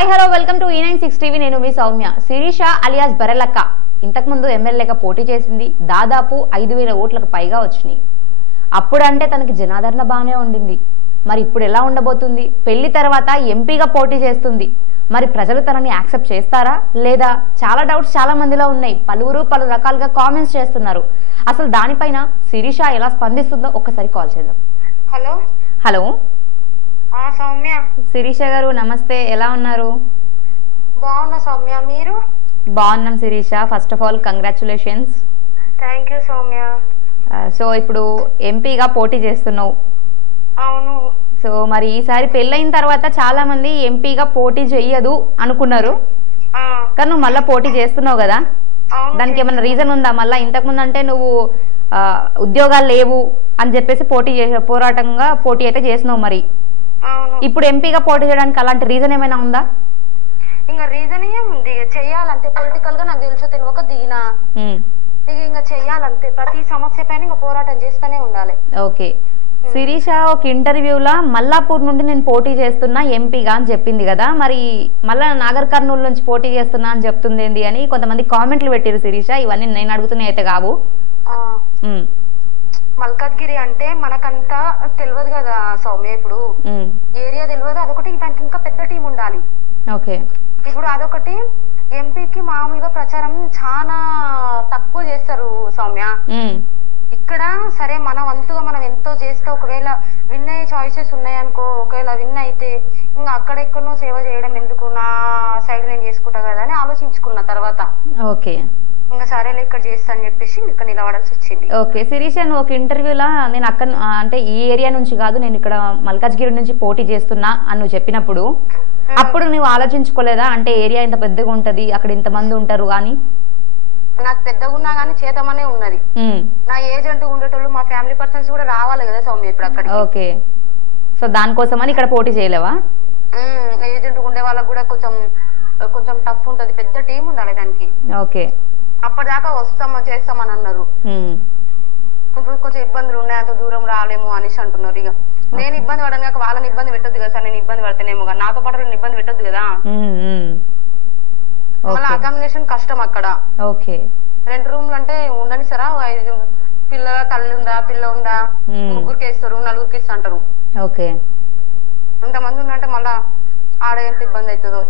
Hi hello welcome to E96 TV. నేను మీ Soumya. Sirisha alias Barrelakka ఇంతకు ముందు ఎమ్మెల్యేగా పోటీ చేసింది. దాదాపు 5,000 ఓట్లకు పైగా వచ్చినాయి. అప్పుడంటే తనకి జనాదరణ బాగానే ఉండింది. మరి ఇప్పుడు ఎలా ఉండబోతుంది? పెళ్లి తర్వాత ఎంపీగా పోటీ చేస్తుంది. మరి ప్రజలు తనని యాక్సెప్ట్ చేస్తారా లేదా? చాలా డౌట్స్ చాలా మందిలో ఉన్నాయి. పలువురు పలు రకాలుగా కామెంట్స్ చేస్తున్నారు. అసలు దానిపైన శిరీష ఎలా స్పందిస్తుందో ఒక్కసారి కాల్ చేద్దాం. Hello hello Soumya. శిరీష గారు నమస్తే, ఎలా ఉన్నారు? బాగున్నా సౌమ్య, మీరు? బాగున్నాం Sirisha. First of all congratulations. Thank you Soumya. So ఇప్పుడు ఎంపీగా పోటీ చేస్తున్నావు. అవును. సో మరి ఈసారి పెళ్ళైన తర్వాత చాలా మంది ఎంపీగా పోటీ చెయ్యదు అనుకున్నారు, కానీ నువ్వు మళ్ళీ పోటీ చేస్తున్నావు కదా, దానికి ఏమైనా రీజన్ ఉందా? మళ్ళీ ఇంతకుముందు అంటే నువ్వు ఉద్యోగాలు లేవు అని చెప్పేసి పోరాటంగా పోటీ అయితే చేసినావు. మరి ఇప్పుడు ఎంపీగా పోటీ చేయడానికి అలాంటి రీజన్ ఏమైనా ఉందా? ఇంకా రీజన్ ఏముంది, చెయ్యాలంతే. పొలిటికల్ గా నాకు తెలుసు తెలియక దిగినా ఇంకా చెయ్యాలంతే. ప్రతి సమస్య పైన ఇంకా పోరాటం చేస్తూనే ఉండాలి. ఓకే. శిరీష ఒక ఇంటర్వ్యూలా మల్లాపూర్ నుండి నేను పోటీ చేస్తున్నా ఎంపీగా అని చెప్పింది కదా, మరి మళ్ళా నాగర్ కర్నూలు నుంచి పోటీ చేస్తున్నా అని చెప్తుంది ఏంది అని కొంతమంది కామెంట్లు పెట్టారు శిరీష. ఇవన్నీ నేను అడుగుతున్నాయి అయితే కావు. మల్కాజ్గిరి అంటే మనకంతా తెలియదు కదా సౌమ్య. ఇప్పుడు ఏరియా తెలియదు, అదొకటి. దానికి ఇంకా పెద్ద టీం ఉండాలి. ఓకే. ఇప్పుడు అదొకటి. ఎంపీకి మామూలుగా ప్రచారం చాలా తక్కువ చేస్తారు సౌమ్య. ఇక్కడ సరే మన వంతుగా మనం ఎంతో చేస్తే ఒకవేళ విన్ అయ్యే చాయిసెస్ ఉన్నాయనుకో, ఒకవేళ విన్ అయితే ఇంకా అక్కడెక్కడో సేవ చేయడం ఎందుకు, నా సైడ్ నేను చేసుకుంటా కదా అని ఆలోచించుకున్న తర్వాత ఓకే ఇంకా సరేలే ఇక్కడ చేస్తా అని చెప్పేసి ఇక్కడ నిలబడాల్సి వచ్చింది. ఓకే. శిరీష నువ్వు ఒక ఇంటర్వ్యూలా నేను అక్కడ అంటే ఈ ఏరియా నుంచి కాదు, నేను ఇక్కడ మల్కాజ్గిరి నుంచి పోటీ చేస్తున్నా అని నువ్వు చెప్పినప్పుడు అప్పుడు నువ్వు ఆలోచించుకోలేదా? అంటే ఏరియా ఇంత పెద్దగా ఉంటది, అక్కడ ఇంత మంది ఉంటారు అని. నాకు పెద్దగా ఉన్నా గానీ చేతమనే ఉన్నది. నా ఏజెంట్ ఉండేటోళ్ళు మా ఫ్యామిలీ పర్సన్స్ కూడా రావాలి కదా సౌమ్య ఇప్పుడు అక్కడ. ఓకే. సో దానికోసమని ఇక్కడ పోటీ చేయలేవా? ఏజెంట్ ఉండే వాళ్ళకి కూడా కొంచెం కొంచెం టఫ్ ఉంటది, పెద్ద టీం ఉండాలి దానికి. ఓకే. అప్పటిదాకా చేస్తామని అన్నారు. కొంచెం ఇబ్బందులు ఉన్నాయి, అంత దూరం రాలేము అనేసి అంటున్నారు. ఇక నేను ఇబ్బంది పడను కాక వాళ్ళని ఇబ్బంది పెట్టొద్దు కదా సార్. నేను ఇబ్బంది పడతానేమో కదా, నాతో పాటు ఇబ్బంది పెట్టొద్దు కదా. మళ్ళీ అకామిడేషన్ కష్టం అక్కడ. ఓకే. 2 రూమ్లు అంటే ఉండని సరా, 5 పిల్లల తల్లి ఉందా పిల్ల ఉందా, 3 వేస్తారు, 4 ఇస్తా అంటారు. ఓకే. ఇంతమంది ఉన్నంటే మళ్ళా ఆడ ఎంత ఇబ్బంది అవుతుందో.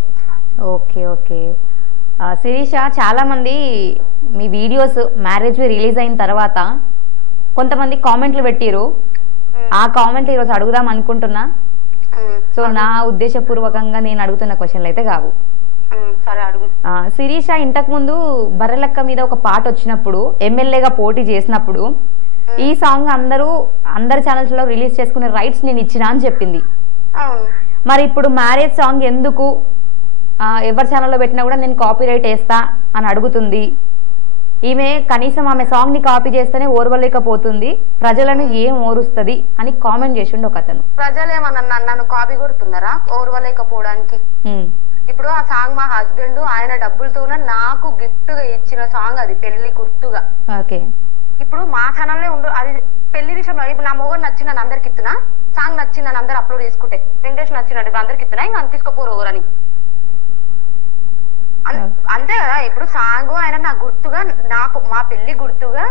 ఓకే. ఓకే. శిరీష చాలా మంది మీ వీడియోస్ మ్యారేజ్ రిలీజ్ అయిన తర్వాత కొంతమంది కామెంట్లు పెట్టిరు. ఆ కామెంట్లు ఈరోజు అడుగుదాం అనుకుంటున్నా. సో నా ఉద్దేశపూర్వకంగా నేను అడుగుతున్న క్వశ్చన్లు అయితే కావు. శిరీష ఇంతకు ముందు బర్రెలక్క మీద ఒక పాట వచ్చినప్పుడు ఎమ్మెల్యేగా పోటీ చేసినప్పుడు ఈ సాంగ్ అందరి ఛానల్స్ లో రిలీజ్ చేసుకునే రైట్స్ నేను ఇచ్చినా అని చెప్పింది. మరి ఇప్పుడు మ్యారేజ్ సాంగ్ ఎందుకు ఎవరి ఛానల్లో పెట్టినా కూడా నేను కాపీ రైట్ వేస్తా అని అడుగుతుంది. ఈమె కనీసం ఆమె సాంగ్ ని కాపీ చేస్తేనే ఓర్వలేకపోతుంది, ప్రజలను ఏం ఓరుస్తుంది అని కామెంట్ చేసిండు ఒక అతను. ప్రజలు ఏమన్నా నన్ను కాపీ కొడుతున్నారా ఓర్వలేకపోవడానికి? ఇప్పుడు ఆ సాంగ్ మా హస్బెండ్ ఆయన డబ్బులతోనే నాకు గిఫ్ట్ గా ఇచ్చిన సాంగ్, అది పెళ్లి గుర్తుగా. ఓకే. ఇప్పుడు మా ఛానల్ అది పెళ్లి విషయంలో. ఇప్పుడు నా మొగడు నచ్చిందని అందరికి ఇస్తున్నా, సాంగ్ నచ్చిందని అందరు అప్లోడ్ చేసుకుంటే, వెంకటేష్ నచ్చినట్టు ఇప్పుడు అందరికి ఇస్తున్నా, ఇంకా తీసుకోపోరు ఓరని అంతే కదా. ఇప్పుడు సాంగ్ ఆయన నా గుర్తుగా, నాకు మా పెళ్లి గుర్తుగా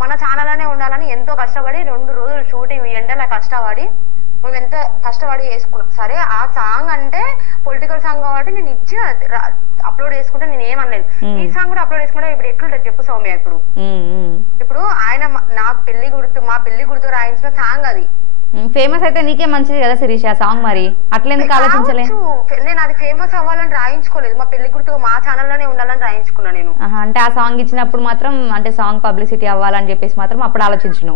మన ఛానల్లోనే ఉండాలని ఎంతో కష్టపడి 2 రోజులు షూటింగ్ ఎండలా కష్టపడి మేము ఎంత కష్టపడి చేసుకున్నాం. సరే ఆ సాంగ్ అంటే పొలిటికల్ సాంగ్ కాబట్టి నేను ఇచ్చి అప్లోడ్ చేసుకుంటే నేను ఏమనలేదు. ఈ సాంగ్ కూడా అప్లోడ్ చేసుకుంటే ఇప్పుడు ఎట్లుంటది చెప్పు సౌమ్య? ఇప్పుడు ఆయన నా పెళ్లి గుర్తు, మా పెళ్లి గుర్తు రాయించిన సాంగ్ అది. ఫేమస్ అయితే నీకే మంచిది కదా శిరీష సాంగ్. మరి అట్లెందుకు ఆలోచించలేదు? నేను అది ఫేమస్ అవ్వాలని రాయించుకోలేదు, మా పెళ్లి గుర్తు మా ఛానల్లోనే ఉండాలని రాయించుకున్నా నేను. అంటే ఆ సాంగ్ ఇచ్చినప్పుడు మాత్రం అంటే సాంగ్ పబ్లిసిటీ అవ్వాలని చెప్పేసి మాత్రం అప్పుడు ఆలోచించను.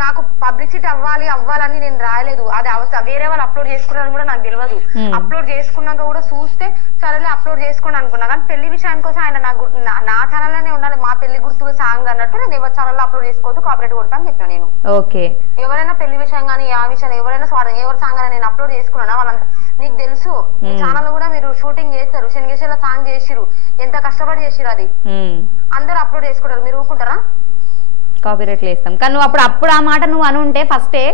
నాకు పబ్లిసిటీ అవ్వాలని నేను రాయలేదు. అది వేరే వాళ్ళు అప్లోడ్ చేసుకున్నారని కూడా నాకు తెలియదు. అప్లోడ్ చేసుకున్నాక కూడా చూస్తే సరేలే అప్లోడ్ చేసుకోండి అనుకున్నా. కానీ పెళ్లి విషయానికి కోసం ఆయన నా ఛానల్లోనే ఉండాలి, మా పెళ్లి గుర్తుగా సాంగ్ అన్నట్టు నేను ఎవరి ఛానల్లో అప్లోడ్ చేసుకోవద్దు, కాపరేట్ కొడతా అని చెప్పాను నేను. ఓకే. ఎవరైనా పెళ్లి విషయం కానీ ఆ విషయం ఎవరైనా ఎవరి సాంగ్ అని నేను అప్లోడ్ చేసుకున్నా వాళ్ళంతా నీకు తెలుసు. ఈ ఛానల్ కూడా మీరు షూటింగ్ చేస్తారు, శనిగేశ్వర సాంగ్ చేసిరు, ఎంత కష్టపడి చేసిరు, అది అందరు అప్లోడ్ చేసుకుంటారు, మీరు ఊరుకుంటారా? కాపీరైట్లు వేస్తాం. కానీ నువ్వు అప్పుడు ఆ మాట నువ్వు అనుంటే ఫస్టే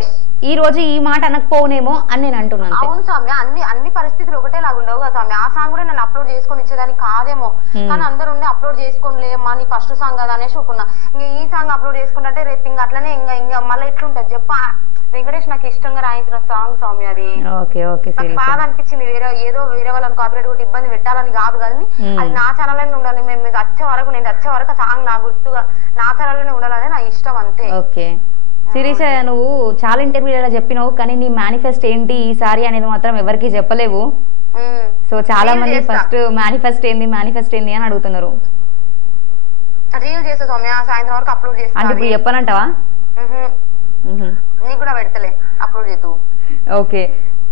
ఈ రోజు ఈ మాట అనకపోనేమో అని నేను అంటున్నాను. అవును సౌమ్య, అన్ని పరిస్థితులు ఒకటే లాగా ఉండవు కదా సౌమ్య. ఆ సాంగ్ కూడా నేను అప్లోడ్ చేసుకొని ఇచ్చేదాన్ని కాదేమో, కానీ అందరు ఉండి అప్లోడ్ చేసుకోలేమ్మా నీ ఫస్ట్ సాంగ్ కదా అనేసి ఒప్పుకున్నా. ఇంకా ఈ సాంగ్ అప్లోడ్ చేసుకుంటే రేపు ఇంకా అట్లనే ఇంకా మళ్ళీ ఎట్లుంటది చెప్ప. వెంకటేష్ నాకు ఇష్టంగా రాయించిన సాంగ్ సౌమ్య అది. నాకు బాధ అనిపించింది. వేరే వాళ్ళని కాపీరైట్ కూడా ఇబ్బంది పెట్టాలని కాదు కానీ అది నా ఛానల్ లోనే ఉండాలి. నేను వచ్చే వరకు సాంగ్ నా గుర్తుగా నా ఛానల్ లోనే ఉండాలని నా ఇష్టం అంతే. ఓకే శిరీష, నువ్వు చాలా ఇంటర్వ్యూలలో చెప్పినావు కానీ నీ మేనిఫెస్ట్ ఏంటి ఈసారి అనేది మాత్రం ఎవరికి చెప్పలేవు. సో చాలా మంది ఫస్ట్ మేనిఫెస్ట్ ఏంది అని అడుగుతున్నారు. రీల్ చేస్తా సౌమ్య, సాయంత్రం వరకు అప్లోడ్ చేస్తా. అంటే ఇప్పుడు చెప్పనంటావా? నీకు కూడా పెడతలే, అప్లోడ్ చేతు. ఓకే.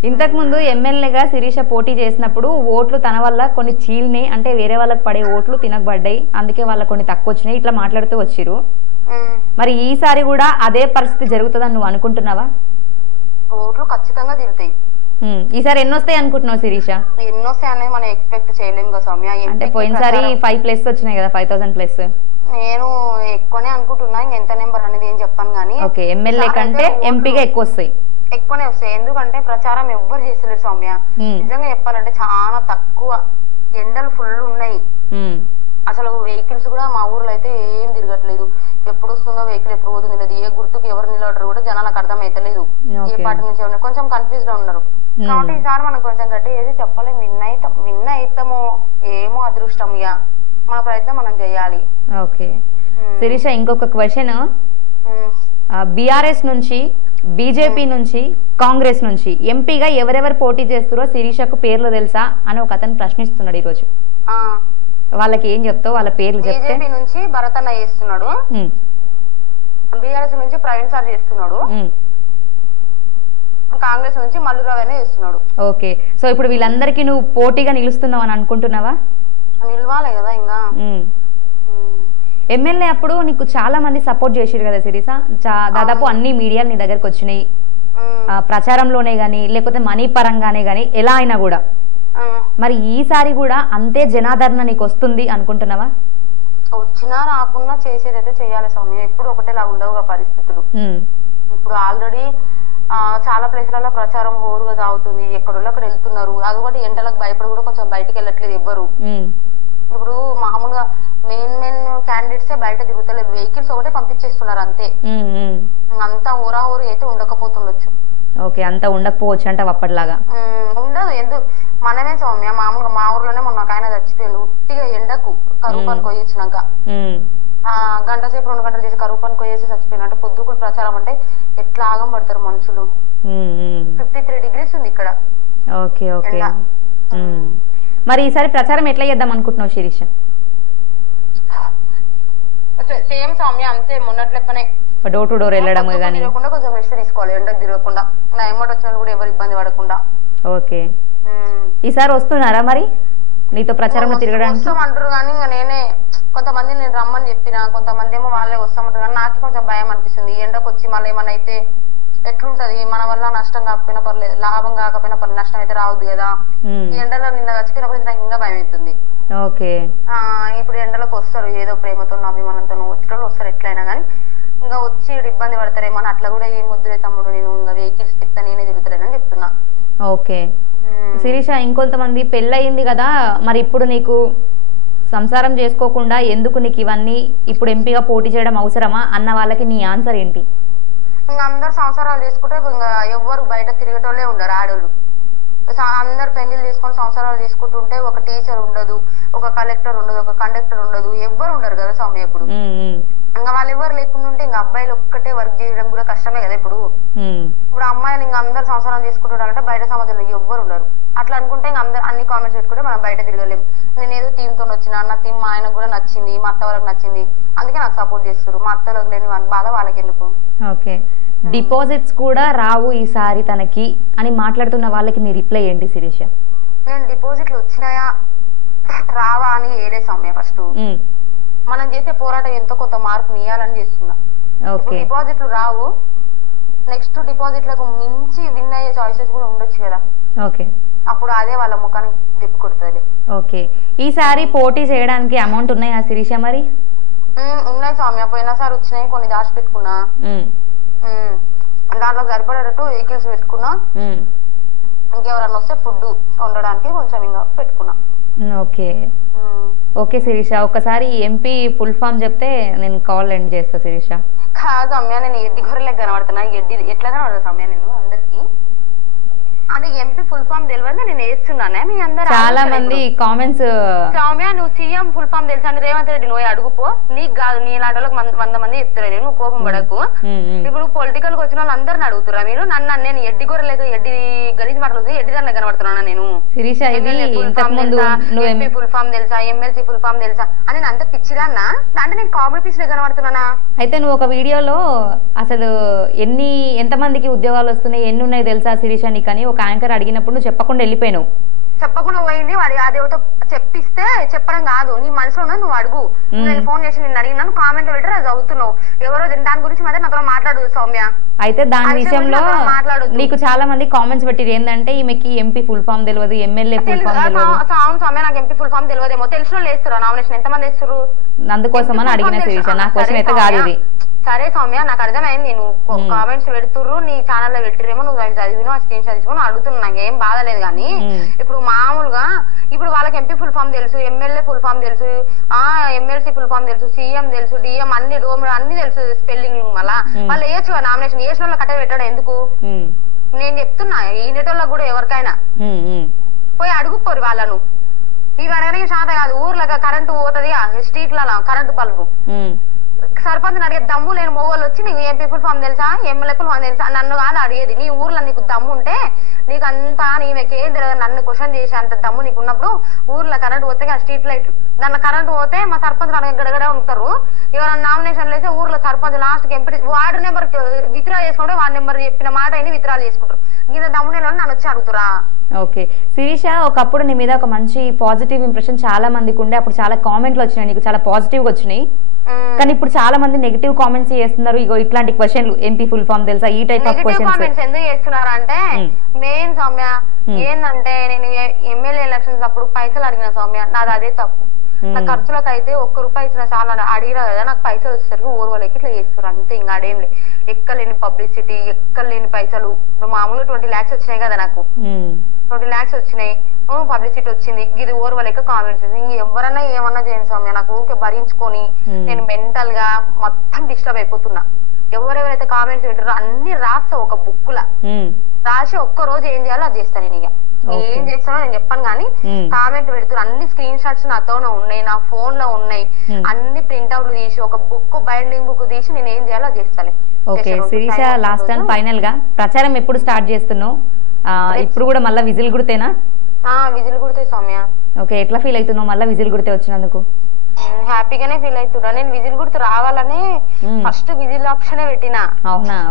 ఇంతకు ముందు ఎమ్మెల్యేగా శిరీష పోటీ చేసినప్పుడు ఓట్లు తన వల్ల కొన్ని చీల్ని, అంటే వేరే వాళ్ళకి పడే ఓట్లు తినకబడ్డాయి, అందుకే వాళ్ళకి కొన్ని తక్కువ వచ్చినాయి, ఇట్లా మాట్లాడుతూ వచ్చిరు. మరి ఈసారి కూడా అదే పరిస్థితి జరుగుతుందని నువ్వు అనుకుంటున్నావా? ఓట్లు ఖచ్చితంగా తిరుగుతాయి. ఈసారి ఎన్ని వస్తాయి అనుకుంటున్నావు శిరీష? ఎన్ని వస్తాయి అనేది మనం ఎక్స్పెక్ట్ చేయలేము కదా సౌమ్య. అంటే పోయినసారి 5+ వచ్చినాయి కదా, 5000+. నేను ఎక్కువనే అనుకుంటున్నా, ఎంత నెంబర్ అనేది ఏం చెప్పాను కానీ. ఓకే, ఎమ్మెల్యే కంటే ఎంపీగా ఎక్కువనే వస్తాయి. ఎందుకంటే ప్రచారం ఎవ్వరు చేస్తలేరు సౌమ్య. నిజంగా చెప్పాలంటే చాలా తక్కువ. ఎండలు ఫుల్ ఉన్నాయి. అసలు వెహికల్స్ కూడా మా ఊర్లో అయితే ఏం తిరగట్లేదు. ఎప్పుడు వస్తుందో వెహికల్ ఎప్పుడు పోతుంది లేదు. ఏ గుర్తుకు ఎవరు నిలబడరు కూడా జనాలకు అర్థం అయితలేదు. ఏ పార్టీ నుంచి ఉన్నారు, కొంచెం కన్ఫ్యూజ్ గా ఉన్నారు. కాబట్టి ఈసారి మనం కొంచెం గట్టి ఏది చెప్పలేము. విన్ అయితామో ఏమో అదృష్టం. ఇక మన ప్రయత్నం మనం చేయాలి. ఓకే శిరీష, ఇంకొక క్వశ్చన్. బీఆర్ఎస్ నుంచి, బీజేపీ నుంచి, కాంగ్రెస్ నుంచి ఎంపీగా ఎవరెవరు పోటీ చేస్తారో శిరీషకు పేర్లు తెలుసా అని ఒక అతను ప్రశ్నిస్తున్నాడు ఈరోజు. వాళ్ళకి ఏం చెప్తావు? వాళ్ళ పేర్లు చెప్తే. బీజేపీ నుంచి భరతన్న చేస్తున్నాడు, బీఆర్ఎస్ నుంచి ప్రవీణ్ సార్ చేస్తున్నాడు, కాంగ్రెస్ నుంచి మల్లురావు చేస్తున్నాడు. ఓకే, సో ఇప్పుడు వీళ్ళందరికీ నువ్వు పోటీగా నిలుస్తున్నావు అని అనుకుంటున్నావా? నిలవాలే కదా. ఇంకా ఎమ్మెల్యే అప్పుడు నీకు చాలా మంది సపోర్ట్ చేసారు కదా శిరీష. దాదాపు అన్ని మీడియాలు నీ దగ్గరకు వచ్చినాయి, ప్రచారంలోనే గానీ లేకపోతే మనీ పరంగానే గానీ ఎలా అయినా కూడా. మరి ఈసారి కూడా అంతే జనాదరణ నీకు వస్తుంది అనుకుంటున్నావా? వచ్చినా రాకున్నా చేసేదైతే చేయాలి సౌమ్య. ఎప్పుడు ఒకటేలా ఉండవుగా పరిస్థితులు. ఇప్పుడు ఆల్రెడీ చాలా ప్లేసులలో ప్రచారం హోరుగా సాగుతుంది. ఎక్కడోళ్ళు అక్కడ వెళ్తున్నారు. అదొకటి ఎండలకు భయపడి కూడా కొంచెం బయటకు వెళ్ళట్లేదు ఎవ్వరు. ఇప్పుడు మామూలుగా మెయిన్ క్యాండిడేట్స్ బయట తిరుగుతలేదు. వెహికల్స్ ఒకటే పంపించేస్తున్నారు అంతే. అంతా హోరాహోరు అయితే ఉండకపోతుండొచ్చు. ఓకే, అంతా ఉండకపోవచ్చు అంటే అప్పటిలాగా ఉండదు. ఎందుకు మనమే సౌమ్య, మామూలుగా మా ఊర్లోనే మొన్న ఒక ఆయన చచ్చిపోయాడు ఉట్టిగా ఎండకు కరువు పని కొయ్యొచ్చినాక. గంట సేపు 2 గంటలు చేసి కరువు పని కొయ్యేసి చచ్చిపోయాడు. అంటే పొద్దుకులు ప్రచారం అంటే ఎట్లా ఆగం పడతారు మనుషులు. 53 degrees ఉంది ఇక్కడ. Okay okay. మరి ఈసారి ప్రచారం ఎట్లా చేద్దాం అనుకుంటున్నావు శిరీష? సేమ్ సౌమ్య అంతే, మొన్నట్లెక్కనే డోర్ టు డోర్ వెళ్ళడం కానీ కొంచెం రెస్ట్ తీసుకోవాలి. ఎండకు తిరగకుండా, నా ఎమ్మటి వచ్చిన కూడా ఎవరు ఇబ్బంది పడకుండా. ఓకే, ఈసారి వస్తున్నారా మరి నీతో ప్రచారంలో తిరగడానికి? వస్తామంటారు కానీ ఇంకా నేనే కొంతమంది నేను రమ్మని చెప్పినా, కొంతమంది ఏమో వాళ్ళే వస్తామంటారు కానీ నాకు కొంచెం భయం అనిపిస్తుంది. ఈ ఎండకు వచ్చి మళ్ళీ ఏమన్నా అయితే ఎట్లుంటది? మన వల్ల నష్టం కాకపోయినా పర్లేదు, లాభం కాకపోయినా పర్లేదు, నష్టం అయితే రావద్దు కదా. ఈ ఎండలో నిన్న చచ్చిపోయినప్పుడు నాకు ఇంకా భయం అవుతుంది. ఓకే, ఇప్పుడు ఎండలకు వస్తారు ఏదో ప్రేమతో అభిమానంతో వచ్చేటోళ్ళు వస్తారు ఎట్లయినా కానీ. ఇంకా వచ్చి ఇబ్బంది పడతారేమో అని అట్లా కూడా ఏం వద్దులే తమ్ముడు, నేను ఇంకా వెహికల్స్ తిప్తా నేనే తిరుగుతలేనని చెప్తున్నా. ఓకే శిరీష, ఇంకొంతమంది పెళ్ళయింది కదా, మరి ఇప్పుడు నీకు సంసారం చేసుకోకుండా ఎందుకు నీకు ఇవన్నీ ఇప్పుడు ఎంపీగా పోటీ చేయడం అవసరమా అన్న వాళ్ళకి నీ ఆన్సర్ ఏంటి? ఇంకా అందరు సంసారాలు చేసుకుంటే ఇంకా ఎవ్వరు బయట తిరిగేటోళ్ళే ఉండరు. ఆడోళ్ళు అందరు పెళ్లిళ్ళు చేసుకొని సంసారాలు చేసుకుంటుంటే ఒక టీచర్ ఉండదు, ఒక కలెక్టర్ ఉండదు, ఒక కండక్టర్ ఉండదు, ఎవ్వరు ఉండరు కదా సౌమ్య. ఇప్పుడు ఇంకా వాళ్ళు ఎవరు లేకుండా ఉంటే ఇంకా అబ్బాయిలు ఒక్కటే వర్క్ చేయడం కూడా కష్టమే కదా. ఇప్పుడు అమ్మాయిలు ఇంకా అందరు సంసారం చేసుకుంటుంటారంటే బయట సమాజంలో ఎవ్వరు ఉండరు. అట్లా అనుకుంటే ఇంకా అందరు అన్ని కామెంట్స్ పెట్టుకుంటే మనం బయట తిరగలేము. నేను ఏదో టీమ్ తో వచ్చినా, నా టీం మా ఆయనకు కూడా నచ్చింది, మా అత్త వాళ్ళకి నచ్చింది, అందుకే నాకు సపోర్ట్ చేస్తారు. మా అత్తలకు లేని బాధ వాళ్ళకి ఎందుకు? ఓకే, డిపాజిట్స్ కూడా రావు ఈసారి తనకి అని మాట్లాడుతున్న వాళ్ళకి నీ రిప్లై ఏంటి శిరీష? నేను డిపాజిట్లు వచ్చినాయా రావా అని ఏడే సమయం ఫస్ట్ మనం చేసే పోరాటం ఎంతో కొంత మార్పు నీయాలని చేస్తున్నా. డిపాజిట్లు రావు, నెక్స్ట్ డిపాజిట్లకు మించి విన్ అయ్యే చాయిసెస్ కూడా ఉండొచ్చు కదా. ఓకే, అప్పుడు అదే వాళ్ళ ముఖానికి దిప్పు కొడుతుంది. ఓకే, ఈసారి పోటీ చేయడానికి అమౌంట్ ఉన్నాయా శిరీష? మరి ఉన్నాయి సౌమ్య, పోయినసారి వచ్చినాయి, కొన్ని దాచి పెట్టుకున్నా. దాంట్లో సరిపడేటట్టు వెహికల్స్ పెట్టుకున్నా. ఇంకెవరన్నా వస్తే ఫుడ్ వండడానికి కొంచెం ఇంకా పెట్టుకున్నా. ఓకే ఓకే శిరీష, ఒకసారి ఎంపీ ఫుల్ ఫామ్ చెప్తే నేను కాల్ ఎండ్ చేస్తా శిరీష. కాదు సౌమ్య, నేను ఎడ్డి గొర్రెలకు కనబడుతున్నా. ఎడ్డి ఎట్లా కనబడతా సౌమ్య నేను అందరికి? అంటే ఎంపీ ఫుల్ ఫామ్ తెలియదు, నేను వేస్తున్నానే. మీ అందరు చాలా మంది కామెంట్స్, సౌమ్య నువ్వు సీఎం ఫుల్ ఫామ్ తెలుసా అని రేవంత్ రెడ్డి నువ్వు అడుగుపో. నీకు కాదు, నీ లాంటి వాళ్ళకి 100 మంది చెప్తున్నారు. నువ్వు కోపం పడకు. ఇప్పుడు పొలిటికల్ కి వచ్చిన వాళ్ళు అందరిని అడుగుతురా మీరు? నేను ఎడ్డి గొర్రెలేదు, ఎడ్డి గలీజ్ మాటలు ఎడ్డి దాన్ని కనబడుతున్నా నేను? శిరీష ఇది ఇంతకు ముందు ఎంపీ ఫుల్ ఫామ్ తెలుసా, ఎమ్మెల్సీ ఫుల్ ఫామ్ తెలుసా అని నేను అంత పిచ్చిదాన్నా? అంటే నేను కామెడీ పీస్ లో కనబడుతున్నానా? అయితే నువ్వు ఒక వీడియోలో అసలు ఎంతమందికి ఉద్యోగాలు వస్తున్నాయి, ఎన్ని ఉన్నాయి తెలుసా శిరీష నీకు అని ఒక యాంకర్ అడిగినప్పుడు నువ్వు చెప్పకుండా వెళ్ళిపోయావు. చెప్పకుండా పోయింది వాడి అదేవతో చెప్పిస్తే చెప్పడం కాదు, నీ మనసులో ఉన్నది నువ్వు అడుగు. నేను ఫోన్ చేసి నిన్ను అడిగినాను, కామెంట్ పెట్టరు, అది చదువుతున్నావు. ఎవరో దాని గురించి మాత్రం నాతో మాట్లాడు సౌమ్య. అయితే దాని విషయంలో నీకు చాలా మంది కామెంట్స్ పెట్టిరు ఏంటంటే ఈమెకి ఎంపీ ఫుల్ ఫామ్ తెలియదు, ఎమ్మెల్యే ఫుల్ ఫామ్ తెలియదు. అవును సౌమ్య, నాకు ఎంపీ ఫుల్ ఫామ్ తెలియదేమో. తెలిసిన వాళ్ళు వేస్తారు నామినేషన్, ఎంతమంది వేస్తారు? అందుకోసం అని అడిగిన శిరీష, నా క్వశ్చన్ అయితే కాదు ఇది. సరే సౌమ్య, నాకు అర్థమైంది. నువ్వు కామెంట్స్ పెడుతుర్రు, నీ ఛానల్ లో పెట్టిరేమో, నువ్వు చదివినో స్క్రీన్ షాట్ తీసుకుని అడుగుతున్నావు. నాకేం బాధలేదు. కానీ ఇప్పుడు మామూలుగా ఇప్పుడు వాళ్ళకి ఎంపీ ఫుల్ ఫామ్ తెలుసు, ఎమ్మెల్యే ఫుల్ ఫామ్ తెలుసు, ఎమ్మెల్సీ ఫుల్ ఫామ్ తెలుసు, సీఎం తెలుసు, డిఎం అన్ని డోమ్ అన్ని తెలుసు, స్పెల్లింగ్. మళ్ళా వాళ్ళు వేయచ్చు నామినేషన్. వేసిన వాళ్ళకి కట్ట పెట్టడం ఎందుకు? నేను చెప్తున్నా ఈ నెటోళ్ళకి కూడా ఎవరికైనా పోయి అడుగుపోరు వాళ్ళను. ఇవి అడగడానికి శాత కాదు. ఊర్లో కరెంటు పోతుంది, స్ట్రీట్లలో కరెంటు బల్బు, సర్పంచ్ అడిగే దమ్ము లేని మొగోళ్ళు వచ్చి నీకు ఎంపీ ఫుల్ ఫామ్ తెలుసా, ఎమ్మెల్యే ఫుల్ ఫామ్ తెలుసా నన్ను కాదు అడిగేది. నీ ఊర్లో నీకు దమ్ము ఉంటే, నీకు అంతా నీకేం తెలియదు నన్ను క్వశ్చన్ చేసే అంత దమ్ము నీకు ఉన్నప్పుడు ఊర్లో కరెంటు పోతే స్ట్రీట్ లైట్ దాంట్లో కరెంటు పోతే మా సర్పంచ్ గడగడే ఉంటారు. ఎవరైనా నామినేషన్ వేస్తే ఊర్లో sarpanch last MP ward number withdraw చేసుకుంటే వార్డు నెంబర్ చెప్పిన మాట అయినా విత్డ్రా చేసుకుంటారు. ఇంత దమ్ము నేను నన్ను వచ్చి అడుగుతురా? ఓకే శిరీష, ఒకప్పుడు నీ మీద ఒక మంచి పాజిటివ్ ఇంప్రెషన్ చాలా మందికి ఉండే, అప్పుడు చాలా కామెంట్లు వచ్చినాయి, నీకు చాలా పాజిటివ్ గా వచ్చినాయి. కానీ ఇప్పుడు చాలా మంది నెగిటివ్ కామెంట్స్ చేస్తున్నారు. ఇగో ఇట్లాంటి క్వశ్చన్లు ఎంపీ ఫుల్ ఫామ్ తెలుసా, ఈ టైప్ ఆఫ్ క్వశ్చన్స్ ఎందుకు చేస్తున్నారు అంటే, మెయిన్ సౌమ్య ఏంటంటే నేను ఎమ్మెల్యే ఎలక్షన్స్ అప్పుడు పైసలు అడిగిన సౌమ్య, నాది అదే తప్పు. నా ఖర్చులకు అయితే ₹1 ఇచ్చిన చాలా అడిగినా కదా, నాకు పైసలు వచ్చేసరికి ఊర్వలకి ఇట్లా చేస్తారు అంతే. ఇంకా అడేం లేదు, ఎక్కలేని పబ్లిసిటీ, ఎక్కలేని పైసలు. మామూలుగా 20 lakhs వచ్చినాయి కదా నాకు, 20 lakhs వచ్చినాయి, పబ్లిసిటీ వచ్చింది. ఇది ఓర్వలేక కామెంట్స్. ఎవరన్నా ఏమన్నా చేయండి సౌమ్య, నాకు ఊరికే భరించుకొని నేను మెంటల్ గా మొత్తం డిస్టర్బ్ అయిపోతున్నా. ఎవరెవరైతే కామెంట్స్ పెట్టారో అన్ని రాస్తా ఒక బుక్ లా రాసి ఒక్క రోజు ఏం చేయాలో అది చేస్తాను. నేను ఇక ఏం చేస్తానో నేను చెప్పాను. కానీ కామెంట్ పెడుతున్నా, అన్ని స్క్రీన్ షాట్స్ నాతోనే ఉన్నాయి, నా ఫోన్ లో ఉన్నాయి, అన్ని ప్రింట్అవుట్లు తీసి ఒక బుక్ బైండింగ్ బుక్ తీసి నేను ఏం చేయాలో అది చేస్తాను. Okay Sirisha, last and final గా ప్రచారం ఎప్పుడు స్టార్ట్ చేస్తున్నావు? ఇప్పుడు కూడా మళ్ళీ విజిల్ గుడితేనా? విజిల్ గుడితే సౌమ్య. ఓకే, ఎట్లా ఫీల్ అవుతున్నావు మళ్ళీ విజిల్ గుడితే వచ్చినందుకు? హ్యాపీగానే ఫీల్ అవుతున్నా. నేను విజిల్ గుర్తు రావాలని ఫస్ట్ విజిల్ ఆప్షనే పెట్టినా.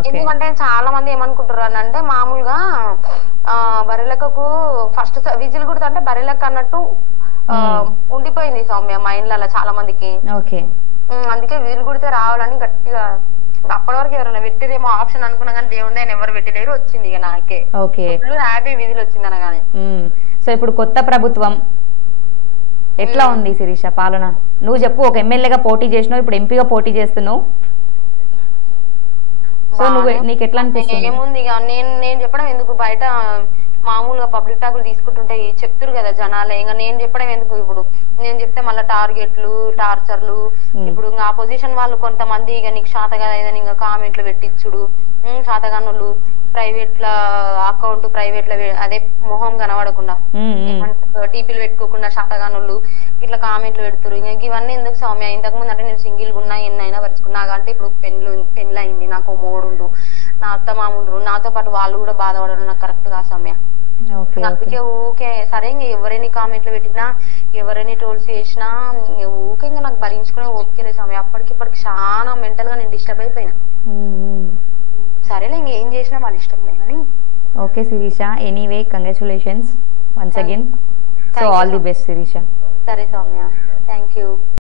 ఎందుకంటే చాలా మంది ఏమనుకుంటారు అని అంటే, మామూలుగా బర్రెలెక్కకు ఫస్ట్ విజిల్ గుర్తు అంటే బర్రెలెక్క అన్నట్టు ఉండిపోయింది సౌమ్య మైండ్ లలో చాలా మందికి. అందుకే విజిల్ గుడితే రావాలని గట్టిగా, అప్పటి వరకు ఎవరైనా పెట్టిరేమో ఆప్షన్ అనుకున్నా కానీ దేవుడి ఆయన ఎవరు పెట్టలేరు, వచ్చింది ఇక నాకే. ఫుల్ హ్యాపీ విజిల్ వచ్చింది అనగానే. సో ఇప్పుడు కొత్త ప్రభుత్వం ఎట్లా ఉంది శిరీష పాలన? నువ్వు చెప్పు, ఒక ఎమ్మెల్యేగా పోటీ చేసినావు, ఇప్పుడు ఎంపీగా పోటీ చేస్తున్నావు. సో నువ్వు నీకు ఎట్లా అనిపిస్తుంది? ఏముంది ఇక నేను చెప్పడం ఎందుకు, బయట మామూలుగా పబ్లిక్ టాకులు తీసుకుంటుంటే చెప్తురు కదా జనాలే, ఇంకా నేను చెప్పడం ఎందుకు? ఇప్పుడు నేను చెప్తే మళ్ళీ టార్గెట్లు, టార్చర్లు. ఇప్పుడు ఇంకా అపోజిషన్ వాళ్ళు కొంతమంది ఇక నీకు శాత కదా ఏదని ఇంకా కామెంట్లు పెట్టించుడు, శాతగానులు ప్రైవేట్ ల అకౌంట్ ప్రైవేట్ లో అదే మొహం కనబడకుండా డీపీలు పెట్టుకోకుండా శాతగానులు ఇట్లా కామెంట్లు పెడుతురు. ఇంకా ఇవన్నీ ఎందుకు సౌమ్య? ఇంతకు ముందు అంటే నేను సింగిల్ ఉన్నా ఎన్నైనా పరుచుకున్నా, నాకంటే ఇప్పుడు పెళ్ళి అయింది, నాకు మోడుండు, నా అత్త మాముండ్రు, నాతో పాటు వాళ్ళు కూడా బాధపడడం నాకు కరెక్ట్ గా సౌమ్య. అందుకే ఊకే సరే ఇంకా ఎవరైనా కామెంట్లు పెట్టినా, ఎవరైనా ట్రోల్స్ చేసినా ఊకే ఇంకా నాకు భరించుకునే ఓపికలే సౌమ్య. అప్పటికిప్పటికి చాలా మెంటల్ గా నేను డిస్టర్బ్ అయిపోయినా. సరేలే ఇంకేం చేసినా వాళ్ళ ఇష్టం లేదు కానీ. Okay Sirisha, anyway congratulations once again. So all the best Sirisha. సరే సౌమ్య, థ్యాంక్ యూ.